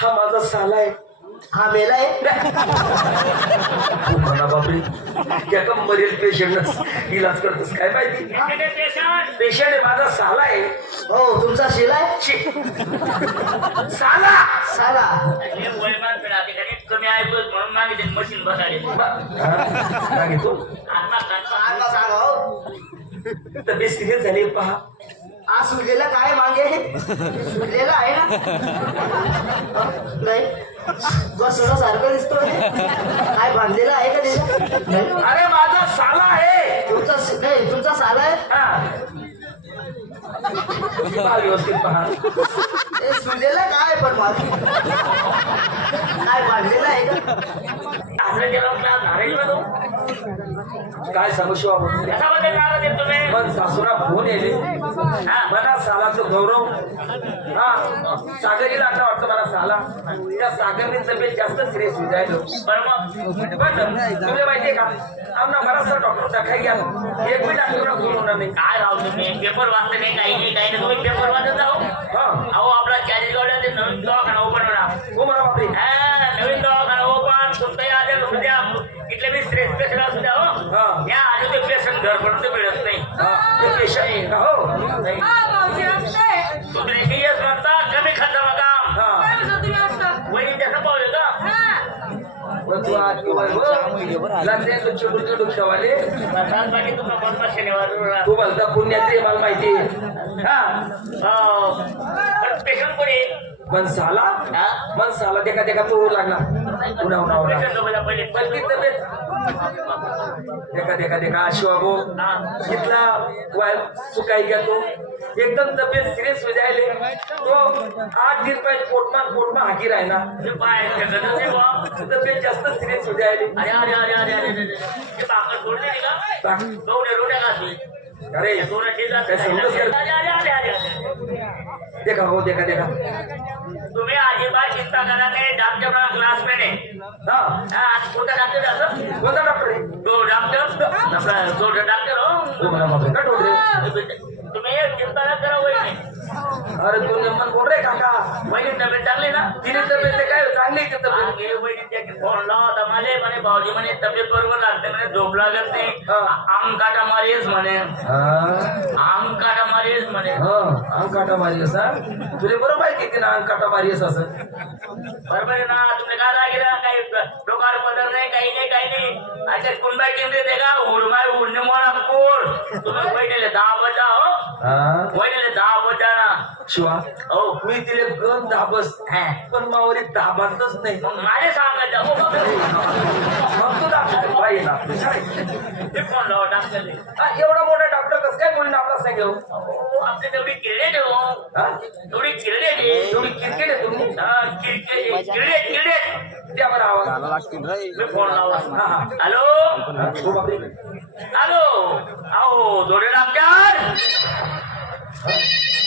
हा माझा साला आहे. हा मेलाय हो म्हणा बापरे एका मरेल पेशंट इलाज करतोस काय माहिती? पेशंट आहे माझा साला आहे. हो तुमचा शिलाय शी. साला! साला. कमी ऐकू म्हणून मागे मशीन बसायले. हा? काय घेतो सांगा सांगा हो. झाली पहा. आज सुटलेला काय मागे? सुटलेला आहे ना? नाही. बस सोडा सारखं दिसतोय. काय बांधलेला आहे का त्याच्यात नाही. अरे माझा साला आहे. तुमचा नाही तुमचा साला आहे? हा. व्यवस्थित पहा. काय पण माझं काय बांधलेला आहे का? काय सांगू शिवा पण सासूरा फोन येले. हा. मला सालाचं गौरव. हा. सागरीला आता वाटतं मला साला. त्या सागरने तब्येत जास्त सिरियस होऊ जायलो बरं मग. पण तुला माहितीये का? आमना बराचसा डॉक्टर दाखाई घ्या एक बी डॉक्टर फोन होणार नाही. काय राहू तुम्ही? पेपर वाचते नाही काही नाही काही नाही. तुम्ही पेपर वाचत जाऊ हा. अहो आपला चाळीसगावला ते नवीन दवाखाना तू बोलता पुण्याचे मला माहिती हा. पण साला हा? मन साला देखा देखा तो लागला. उन्हा उन्हा उन्हा पण ती तब्येत? देखा देखा देखा. शिवागो हा. इथला वाय चुकाई गया तो. एकदम तब्येत सिरियस हो जायले. तो आठ दिन पहिले पोटमान पोटमा होते बुवा. तब्येत जास्त सिरियस हो जायले. अरे अरे अरे अरे अरे भाकर सोडली बाक- दोन रोट्या घातली. अरे दोन ठीक काय समजूच अरे कर- अरे अरे अरे अरे देखा हो देखा देखा। तुम्ही अजिबात चिंता करा नाही डॉक्टर क्लासमेट आहे हा। हा, आज कोणता डॉक्टर असं कोणता डॉक्टर आहे दो डॉक्टर आपला दो डॉक्टर हो? हो? म्हणा बापरे का डॉक्टर तुम्ही चिंता न करा वहिनी अरे तू नेमकं कोण रे काका। वहिनी तब्येत चांगली ना तिने तब्येत ते काय चांगली आहे ती तब्येत मागे वहिनी फोन लावा मला म्हणे भाऊजी म्हणे तब्येत बरोबर लागते म्हणे झोप लागत नाही. आम काटा मारीस म्हणे. आम काटा मारीस म्हणे. हा अंग काटा मारी असा तुला बरोबर आहे किती ना अंग काटा मारी असं? बरोबर आहे ना तुम्ही काय रागिरा काही डोकार पदर नाही काही नाही काही नाही. अच्छा कुंभाई केंद्र ते का उडमाय उडणे मोळा कोड तुम्ही बैठले दहा बजा हो. बैठले दहा बजा ना. शिवा. हो मी तिला गण दाबस. हा. पण मावरी दाबातच नाही. माझे सांगायचं हो टाकले हा, एवढा मोठा डॉक्टर कसं काय मुलीने आपला सांगेल अहो, आपले तेवढी किरडे हो. हा? तेवढी किरडे दे आहे तुम्ही? हा, किरडे द्या बरं आवाज. मी फोन लावा? हा हा. हॅलो? हा, हो हॅलो? अहो डॉक्टर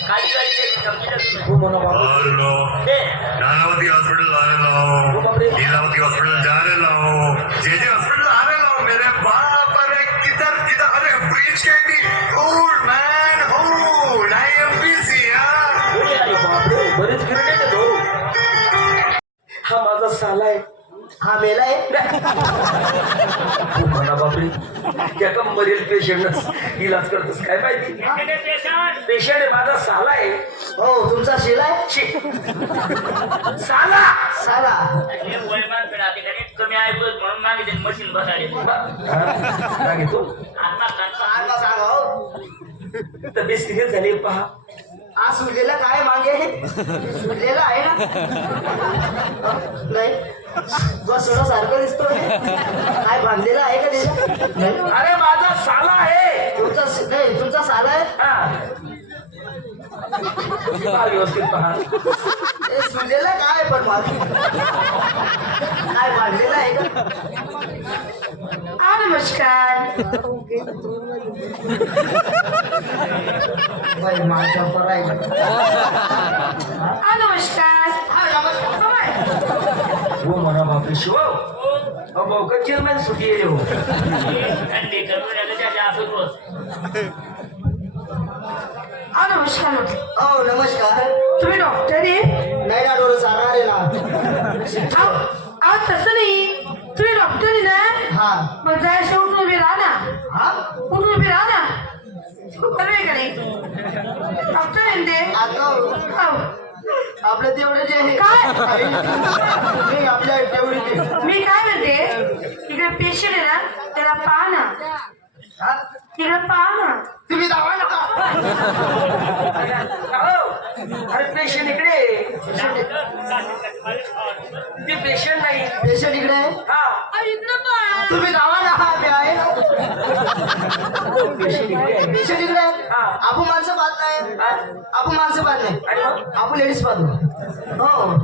काही काही समजित तुम्ही हो. म्हणा बाबा हेलो ते नानावती हॉस्पिटल आने बापरे. एका मरेल पेशंट इलाज करतोस. काय माहिती? पेशंट पेशंट आहे माझा साला आहे. हो तुमचा शिलाय शी. साला! साला. हे वयमान कमी ऐकू म्हणून मागे ते मशीन बसायले. हा, करता सांगा सांगा हो. तब्येत सिरियस झाली पहा. आज सुटलेला काय मागे सुटलेला आहे ना? नाही. बस सारखं दिसतोय. काय बांधलेला आहे का. अरे माझा साला आहे. तुमचा नाही तुमचा साला आहे? हा. व्यवस्थित पहा. काय पण माझं? काय बांधलेला आहे का? हा नमस्कार. बाई, माझ्या बरं आहे. हा नमस्कार. हा नमस्कार. बाबा. हो म्हणा बापरे. शिव अहो का चेअरमॅन सुटी आहे हो? हा नमस्कार. म्हटलं हो नमस्कार. तुम्ही डॉक्टर आहे? नाही ना डोळं सांगणार आहे ना. तसं नाही. तुम्ही डॉक्टर आहे ना? हा. मग जायचं उठून उभी राहा ना. हा? उठून उभी राहा ना. बरोबर आहे का नाही? डॉक्टर आहे ना ते? आता. आपलं तेवढं जे आहे. काय? नाही आपल्या तेवढे मी काय म्हणते? इकडे पेशंट आहे ना त्याला पहा ना. हा? तिकडे पहा ना. तुम्ही दावा नका हो. अरे पेशंट इकडे ते पेशंट नाही. पेशंट इकडे आहे? हा. तुम्ही दावा पेशंट इकडे आहे पेशंट इकडे आहे हा. आपण माणसं पाहत नाही. हा? आपण माणसं पाहत नाही. आपण लेडीज पाहतो हो.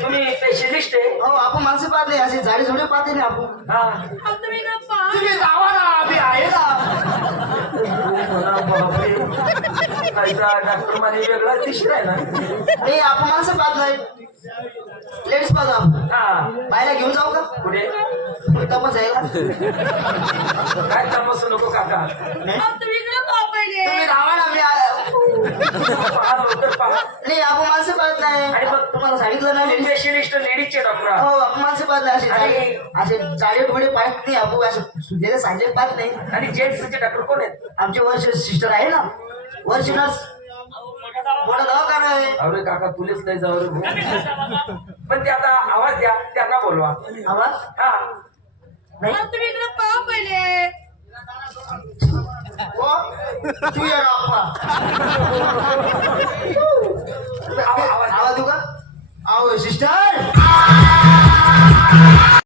तुम्ही पेशंटिस्ट आहे. हो आपण माणसं पाहत नाही. असे झाडे झोडे पाहते नाही आपण हा. तुम्ही दावा ना आम्ही आहे ना. डॉक्टरमध्ये वेगळा तिसरा आहे ना नाही आपण माणसं पाहत नाही. लेडीज पाहतो आपण. हा. बायला घेऊन जाऊ का? पुढे तपास आहे का काय तपासू नको काका. अहो, तुम्ही इकडे पहा पहिले. तुम्ही दावा ना मी आहे. पहा लवकर पहा. नाही आपण माणसं पाहत नाही. आणि मग तुम्हाला सांगितलं ना लेडीज स्पेशलिस्ट लेडीजचे डॉक्टर हो आपण माणसं पाहत नाही. असे आणि- असे जाडे थोडे पाहत नाही आपण. असं सुजलेले सांजे पाहत नाही. आणि जेंट्सचे डॉक्टर कोण आहेत? आमचे वर्ष सिस्टर आहे ना. वर्ष नर्स मोठा दवाखाना आहे. अरे काका तुलेच नाही जाऊ रे भाऊ. पण ते आता आवाज द्या त्यांना बोलवा. आवाज? हा. अहो, तुम्ही इकडे पहा पहिले. हो? तू ये ना अप्पा आवाज आवाज आवाज देऊ का? आहो सिस्टर?